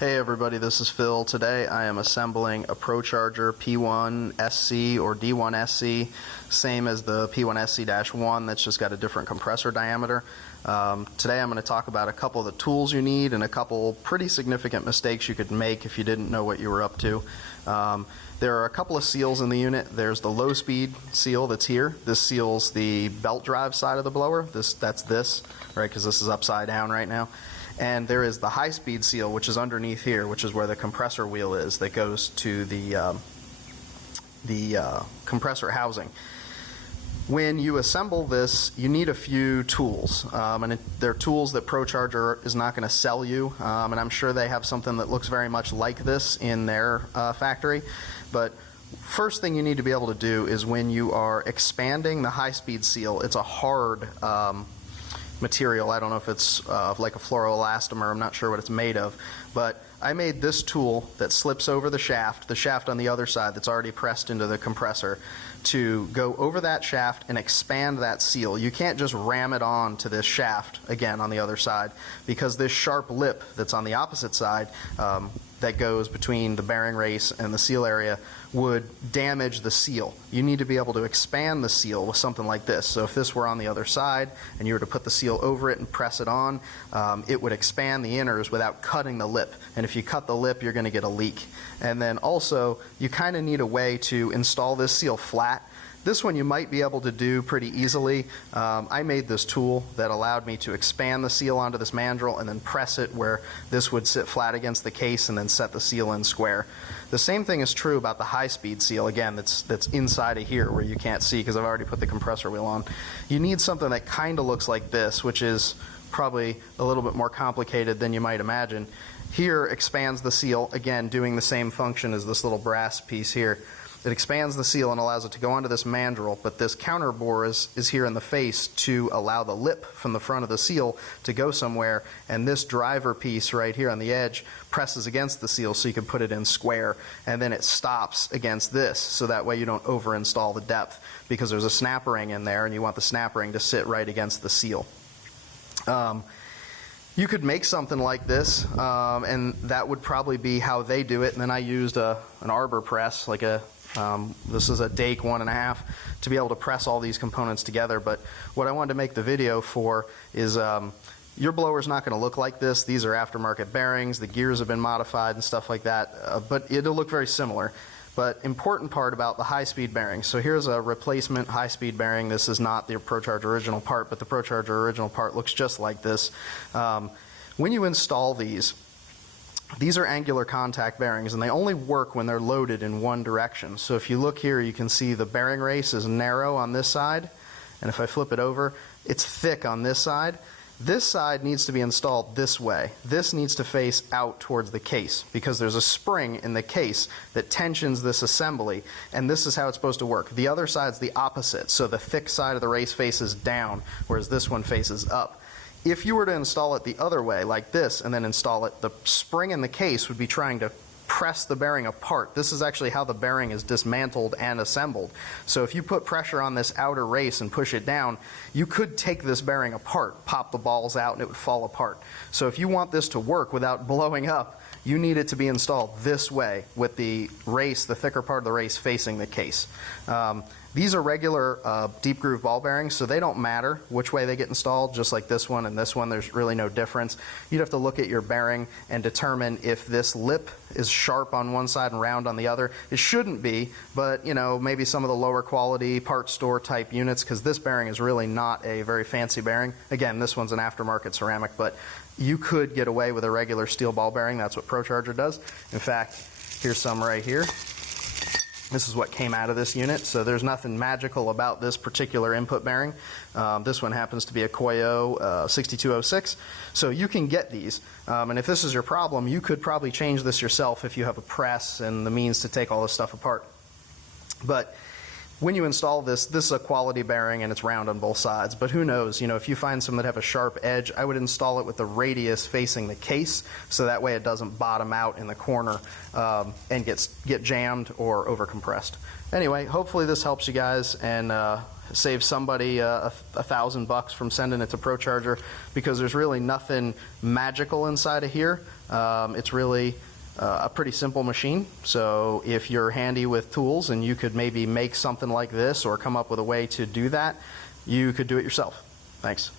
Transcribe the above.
Hey everybody, this is Phil. Today I am assembling a Procharger P1SC or D1SC, same as the P1SC-1, that's just got a different compressor diameter. Today I'm going to talk about a couple of the tools you need and a couple pretty significant mistakes you could make if you didn't know what you were up to. There are a couple of seals in the unit. There's the low speed seal that's here. This seals the belt drive side of the blower. That's this, right, because this is upside down right now. And there is the high-speed seal, which is underneath here, which is where the compressor wheel is that goes to the compressor housing. When you assemble this, you need a few tools, and they're tools that Procharger is not going to sell you, and I'm sure they have something that looks very much like this in their factory. But first thing you need to be able to do is when you are expanding the high-speed seal, it's a hard material. I don't know if it's like a fluoroelastomer. I'm not sure what it's made of, but I made this tool that slips over the shaft on the other side that's already pressed into the compressor, to go over that shaft and expand that seal. You can't just ram it on to this shaft again on the other side, because this sharp lip that's on the opposite side that goes between the bearing race and the seal area would damage the seal. You need to be able to expand the seal with something like this. So if this were on the other side and you were to put the seal over it and press it on, it would expand the inners without cutting the lip. And if you cut the lip, you're going to get a leak. And then also, you kind of need a way to install this seal flat. This one you might be able to do pretty easily. I made this tool that allowed me to expand the seal onto this mandrel and then press it where this would sit flat against the case and then set the seal in square. The same thing is true about the high-speed seal, again, that's inside of here where you can't see because I've already put the compressor wheel on. You need something that kind of looks like this, which is probably a little bit more complicated than you might imagine. Here expands the seal, again doing the same function as this little brass piece here. It expands the seal and allows it to go onto this mandrel, but this counter bore is here in the face to allow the lip from the front of the seal to go somewhere, and this driver piece right here on the edge presses against the seal so you can put it in square, and then it stops against this, so that way you don't over install the depth, because there's a snap ring in there and you want the snap ring to sit right against the seal. You could make something like this, and that would probably be how they do it, and then I used an arbor press, like this is a Dake 1.5, to be able to press all these components together. But what I wanted to make the video for is your blower's not going to look like this. These are aftermarket bearings, the gears have been modified and stuff like that, but it'll look very similar. But important part about the high-speed bearing. So here's a replacement high-speed bearing. This is not the Procharger original part, but the Procharger original part looks just like this. When you install these are angular contact bearings, and they only work when they're loaded in one direction. So if you look here, you can see the bearing race is narrow on this side, and if I flip it over, it's thick on this side. This side needs to be installed this way. This needs to face out towards the case, because there's a spring in the case that tensions this assembly, and this is how it's supposed to work. The other side's the opposite, so the thick side of the race faces down, whereas this one faces up. If you were to install it the other way, like this, and then install it, the spring in the case would be trying to press the bearing apart. This is actually how the bearing is dismantled and assembled. So if you put pressure on this outer race and push it down, you could take this bearing apart, pop the balls out, and it would fall apart. So if you want this to work without blowing up, you need it to be installed this way, with the race, the thicker part of the race, facing the case. These are regular deep groove ball bearings, so they don't matter which way they get installed, just like this one and this one. There's really no difference. You'd have to look at your bearing and determine if this lip is sharp on one side and round on the other. It shouldn't be, but you know, maybe some of the lower quality part store type units, because this bearing is really not a very fancy bearing. Again, this one's an aftermarket ceramic, but you could get away with a regular steel ball bearing. That's what Procharger does. In fact, here's some right here. This is what came out of this unit, so there's nothing magical about this particular input bearing. This one happens to be a Koyo 6206, so you can get these. And if this is your problem, you could probably change this yourself if you have a press and the means to take all this stuff apart. But when you install this, this is a quality bearing and it's round on both sides, but who knows, you know, if you find some that have a sharp edge, I would install it with the radius facing the case, so that way it doesn't bottom out in the corner and get jammed or overcompressed. Anyway, hopefully this helps you guys and save somebody $1,000 from sending it to Procharger, because there's really nothing magical inside of here. It's really a pretty simple machine, so if you're handy with tools and you could maybe make something like this or come up with a way to do that, you could do it yourself. Thanks.